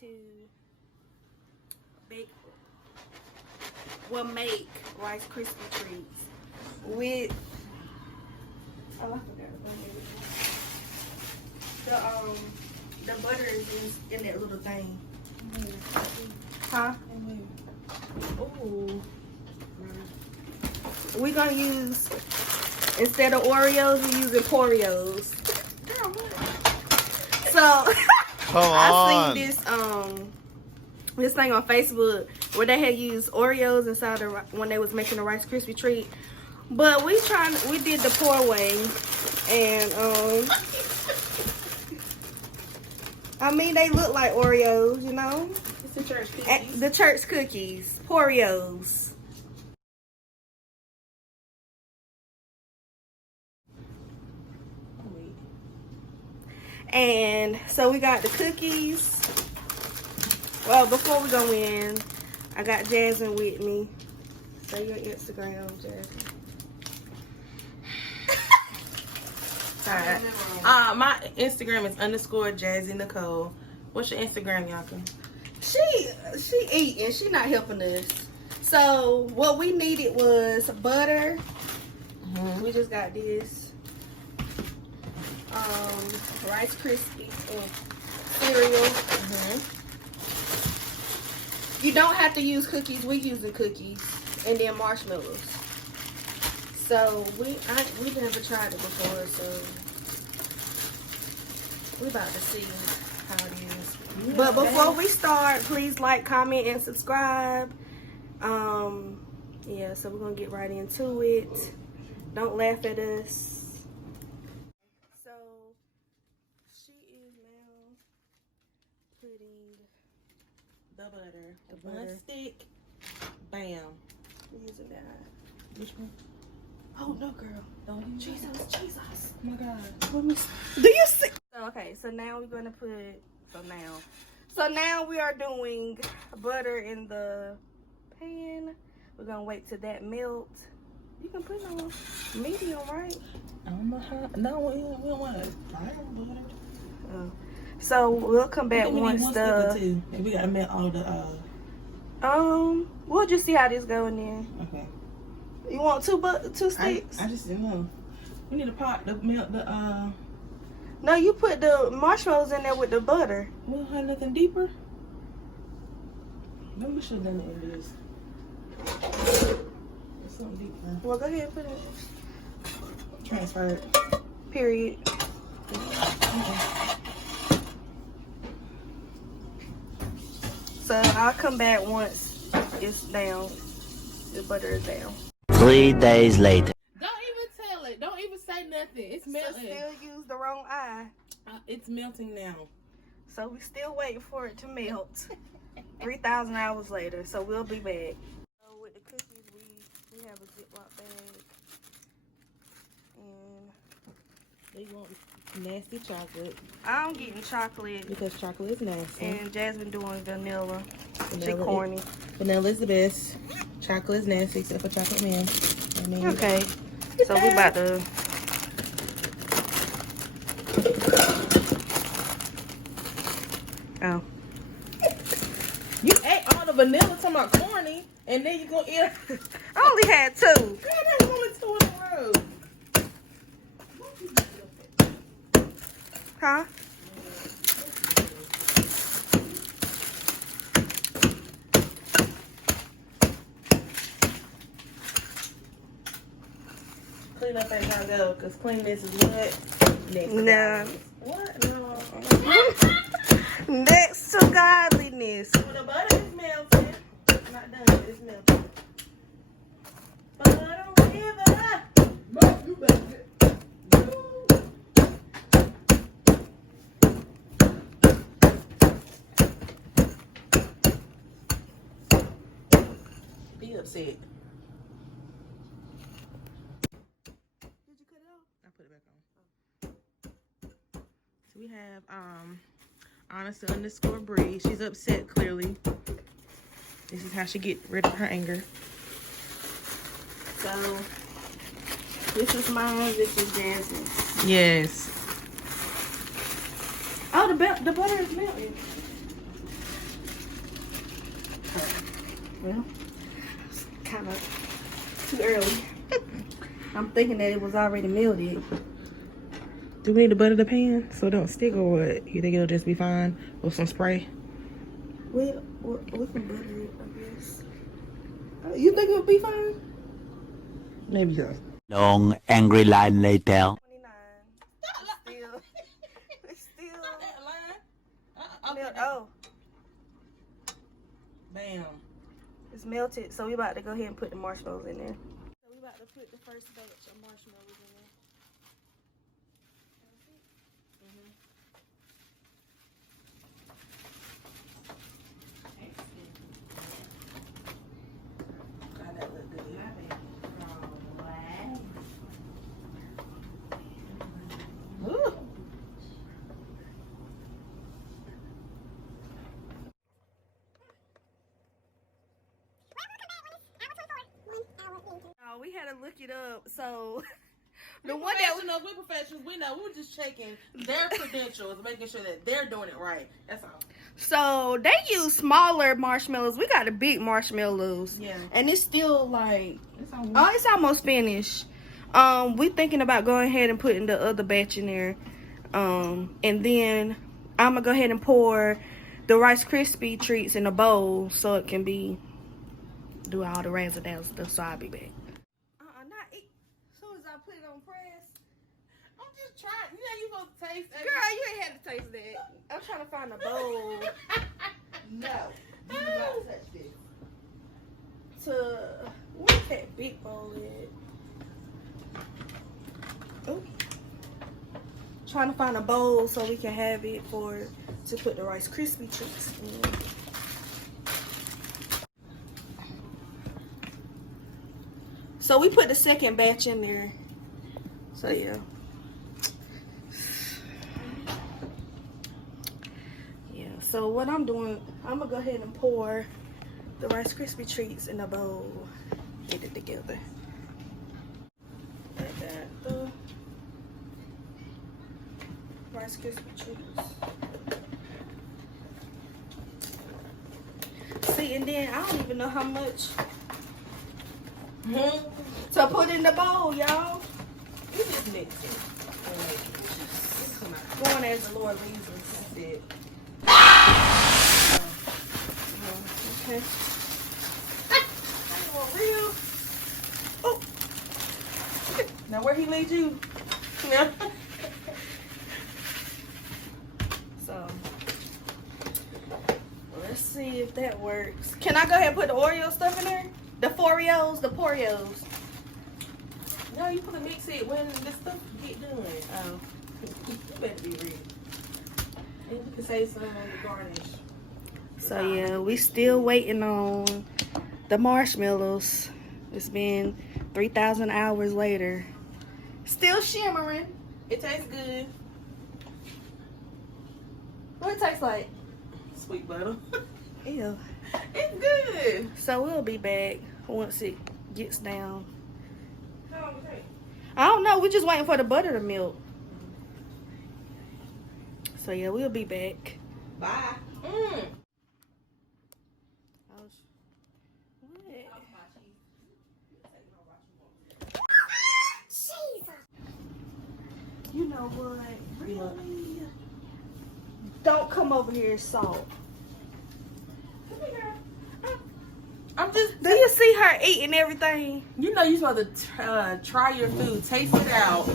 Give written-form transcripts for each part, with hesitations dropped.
to make Rice Krispie treats with the butter is in that little thing. Huh? Ooh. We're gonna use, instead of Oreos, we're using Poreos. So I seen this thing on Facebook where they had used Oreos inside when they was making a Rice Krispie treat. But we did the pour way, and I mean they look like Oreos, you know. It's the church cookies. The church cookies, Poreos. And so we got the cookies. Well, before we go in, I got Jasmine with me. Say your Instagram, Jasmine. Alright. My Instagram is _Jazzy Nicole. What's your Instagram, Yaka? She eating. She not helping us. So what we needed was butter. We just got this. Rice Krispies and cereal. You don't have to use cookies. We using cookies, and then marshmallows. So we never tried it before, so we about to see how it is. Yeah, but before we start, please like, comment, and subscribe. Yeah, so we're gonna get right into it. Don't laugh at us. So she is now putting the butter. One stick. Bam. Using that. Which one? Oh no, girl! Don't use Jesus! Jesus! Oh my God! Do you see? Okay, so now we're gonna put. So now we are doing butter in the pan. We're gonna wait till that melt. You can put it on medium, right? I don't know how. No, we don't want it. Butter. So we'll come back once the. We gotta melt all the. We'll just see how this going then. Okay. You want two sticks? I just didn't know. We need a pot to melt the. No, you put the marshmallows in there with the butter. We don't have nothing deeper. Maybe we should have done it in this. It's something deeper. Well, go ahead and put it. Transfer it. Period. So I'll come back once it's down. The butter is down. 3 days later. Don't even tell it. Don't even say nothing. It's melting. So still use the wrong eye. It's melting now. So we still waiting for it to melt. 3,000 hours later. So we'll be back. So with the cookies, we have a Ziploc bag. And they want nasty chocolate. I'm getting chocolate. Because chocolate is nasty. And Jasmine doing vanilla. She corny. Vanilla is the best. Chocolate is nasty except for chocolate man. Okay. So we about to. Oh. You ate all the vanilla talking about corny, and then you gonna eat. I only had 2. Girl, there's only 2 in a row. Huh? Clean up ain't gonna go, because cleanness is what? Next to Nah. What? No. Next to godliness. When the butter is melting, it's not done, but it's melting. Butter river. You better. Be upset. Did you cut it off? I put it back on. So we have Honest_Bree. She's upset clearly. This is how she get rid of her anger. So this is mine. This is Jasmine's. Yes. Oh, the butter is melting. Well, it's kind of too early. I'm thinking that it was already melted. Do we need to butter the pan so it don't stick, or what? You think it'll just be fine with some spray? Well, we can butter it, I guess. You think it'll be fine? Maybe so. Long angry line later. 29. It's still. Oh, Bam. it's melted. So we about to go ahead and put the marshmallows in there. So we about to put the first batch of marshmallows in there. God, that look good. Ooh. Oh, we had to look it up. So the We one that professionals, we professionals, we know. We were just checking their credentials, making sure that they're doing it right. That's all. so they use smaller marshmallows. We got the big marshmallows. Yeah. And it's still like It's it's almost finished. We thinking about going ahead and putting the other batch in there. And then I'm gonna go ahead and pour the Rice Krispie treats in a bowl so it can be do all the razzle dazzle stuff. So I'll be back. Not eat. As soon as I put it on press. I'm just trying. You know, you supposed to taste it. Girl, you ain't had to taste that. I'm trying to find a bowl. No. You do not touch this. Where's that big bowl at? Oh. Trying to find a bowl so we can have it to put the Rice Krispie treats in. So we put the second batch in there. So yeah. Yeah, so what I'm doing, I'm gonna go ahead and pour the Rice Krispie treats in a bowl. Get it together. Like that, the Rice Krispie treats. See, and then I don't even know how much to put in the bowl, y'all. You just mix it. Going as the Lord leads us. That's it. Okay. For real. Oh. Now where he lead you? So let's see if that works. Can I go ahead and put the Oreo stuff in there? The Foreos, the Poreos. No, you put to mix it when the stuff get done. Oh. You better be ready. And you can say something on the garnish. So yeah, we still waiting on the marshmallows. It's been 3,000 hours later. Still shimmering. It tastes good. What it tastes like? Sweet butter. Ew. It's good. So we'll be back once it gets down. How long it take? I don't know. We're just waiting for the butter to melt. So yeah, we'll be back. Bye. You know what? Really? Don't come over here, salt. I'm just. Do you see her eating everything? You know you're supposed to try your food, taste it out.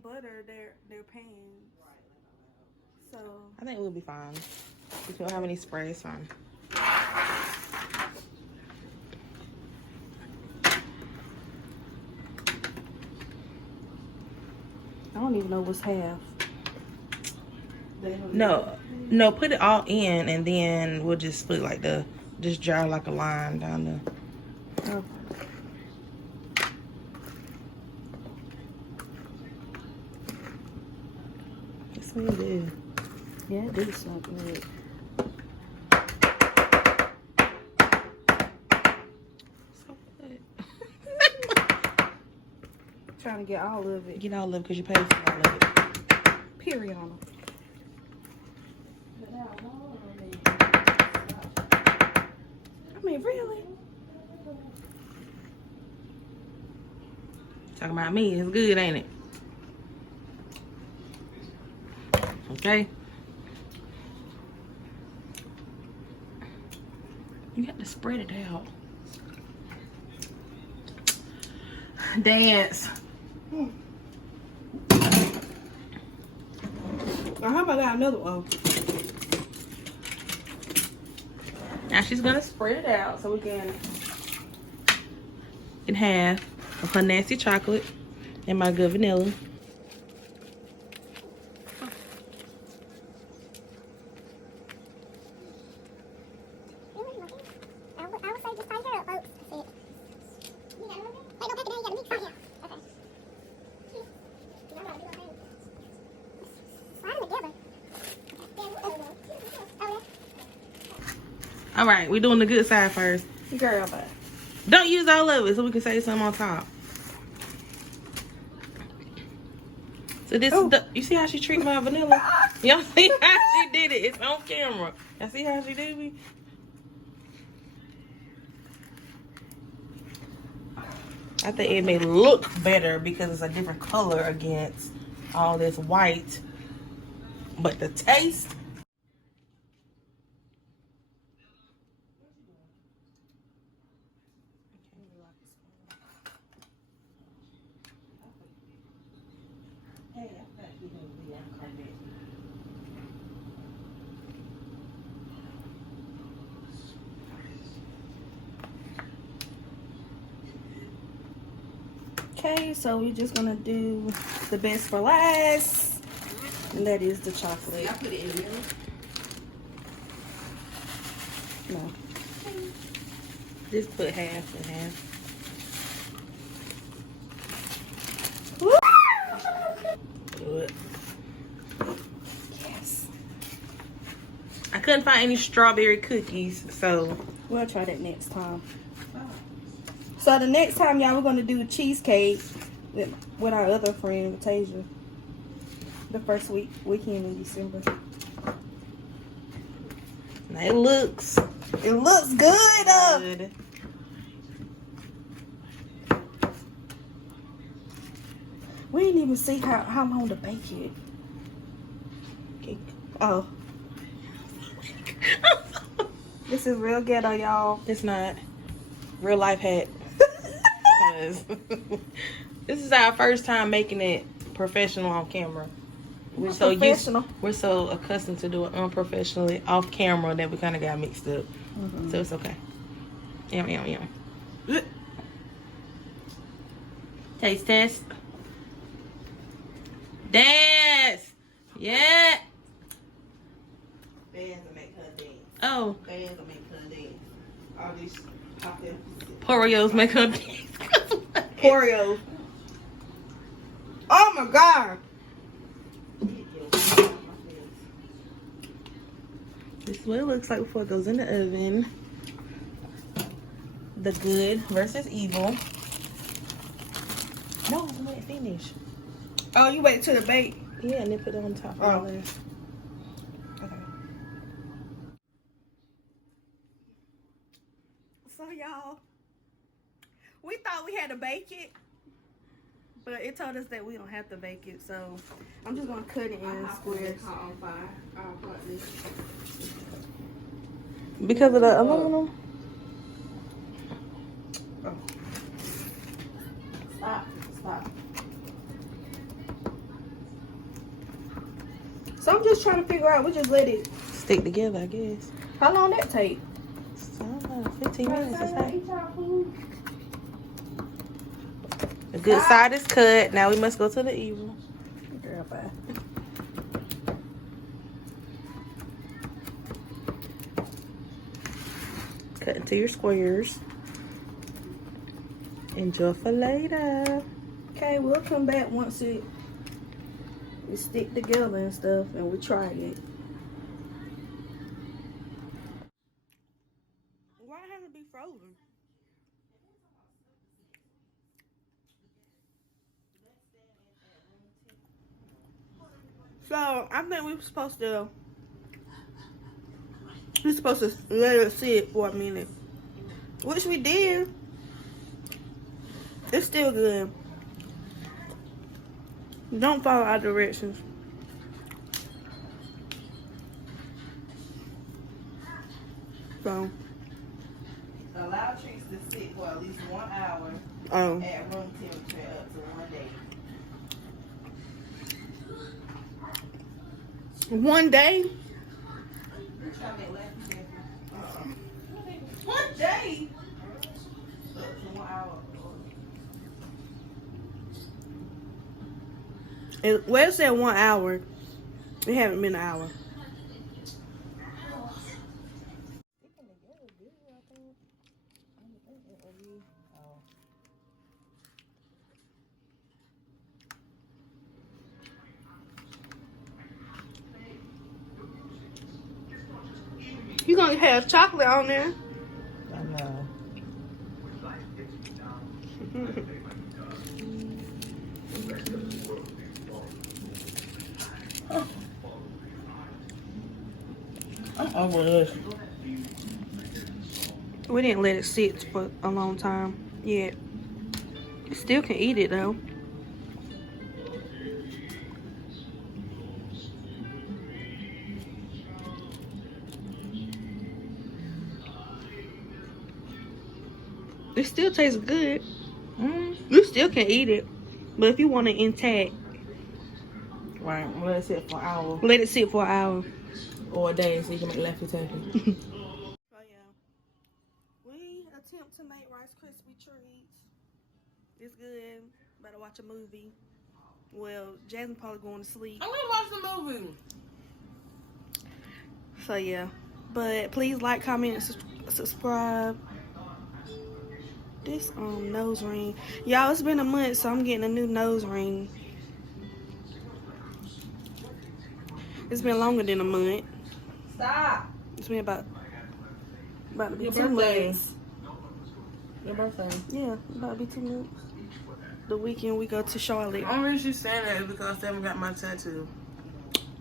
can't butter their pans. So I think we'll be fine. If you don't have any spray, it's fine. I don't even know what's half. No, put it all in and then we'll just put like just draw like a line down the. Oh. It's really good. Yeah, it is so good. So good. Trying to get all of it. Get all of it because you paid for all of it. Period on them. I mean, really? Talking about me, it's good, ain't it? Okay. You got to spread it out. Dance. Now, how about I got another one? Now she's gonna spread it out so we can have of her nasty chocolate and my good vanilla. All right, we're doing the good side first. Girl, but Don't use all of it so we can save some on top. So this is the, you see how she treat my vanilla? Y'all see how she did it? It's on camera. Y'all see how she did me? I think it may look better because it's a different color against all this white. But the taste. okay, so we're just gonna do the best for last, and that is the chocolate. I put it in there. No. Just put half and half. Good. Yes. I couldn't find any strawberry cookies, so We'll try that next time. So the next time, y'all, we're gonna do cheesecake with our other friend, Tasia. The first weekend in December. now it looks good. good. We didn't even see how long to bake it. Okay. Oh. This is real ghetto, y'all. It's not real life hack. This is our first time making it professional on camera. We're so accustomed to doing unprofessionally off camera that we kind of got mixed up. So it's okay. Yum, yum, yum. Taste test. Dance. Yeah. Bands will make her dance. Oh. Bands will make her dance. All these pop them. Oreos make her dance. Oreos. Oh my God. This is what it looks like before it goes in the oven. The good versus evil. No, let it finish. Oh, you wait till the bake. Yeah, and then put it on top. Oh. Okay. So y'all, we thought we had to bake it, but it told us that we don't have to bake it. So I'm just gonna cut it in squares. Because of the aluminum. Oh. Stop. So I'm just trying to figure out. We just let it stick together, I guess. How long that take? 15 minutes. The good side is cut. Now we must go to the evil. Girl, bye. Cut into your squares. Enjoy for later. Okay, we'll come back once it stick together and stuff, and we try it. Why have it be frozen? So I think we're supposed to let it sit for a minute, which we did. It's still good. Don't follow our directions. So allow treats to sit for at least 1 hour at room temperature up to 1 day. 1 day. 1 day? Up to 1 hour. Well, it said 1 hour. It haven't been an hour. You gonna have chocolate on there? I know. I'm over this. We didn't let it sit for a long time yet. You still can eat it though. It still tastes good. You still can eat it, but if you want it intact, Right, let it sit for an hour let it sit for an hour. or a day so you can make lefty taffy. Oh yeah, we attempt to make Rice Krispie treats. It's good. Better watch a movie. Well, Jasmine probably going to sleep. I'm gonna watch the movie. So yeah, but please like, comment, and subscribe. This nose ring, y'all. It's been a month, so I'm getting a new nose ring. It's been longer than a month. Stop. It's been about to be Your 2 birthday. months. Your birthday. Yeah, about to be 2 months. The weekend we go to Charlotte. The only reason she's saying that is because I haven't got my tattoo.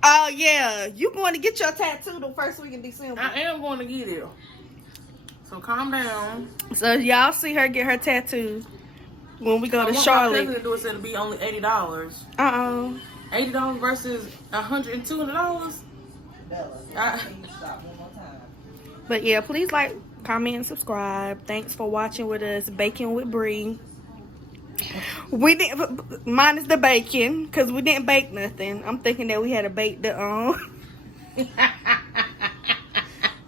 Oh yeah, you going to get your tattoo the first week in December. I am going to get it. So calm down. So y'all see her get her tattoo when we go to My Charlotte. cousin to do it said it'd be only $80. $80 versus $100 and $200. But yeah, please like, comment, and subscribe. Thanks for watching with us, Baking with Bree. We didn't minus the bacon because we didn't bake nothing. I'm thinking that we had to bake the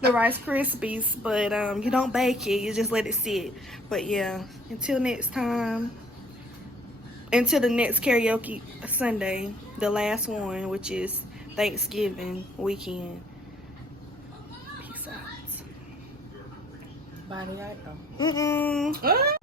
the Rice Krispies, but you don't bake it, you just let it sit. But yeah, until next time, until the next karaoke Sunday, the last one, which is Thanksgiving weekend. Peace out. Bye.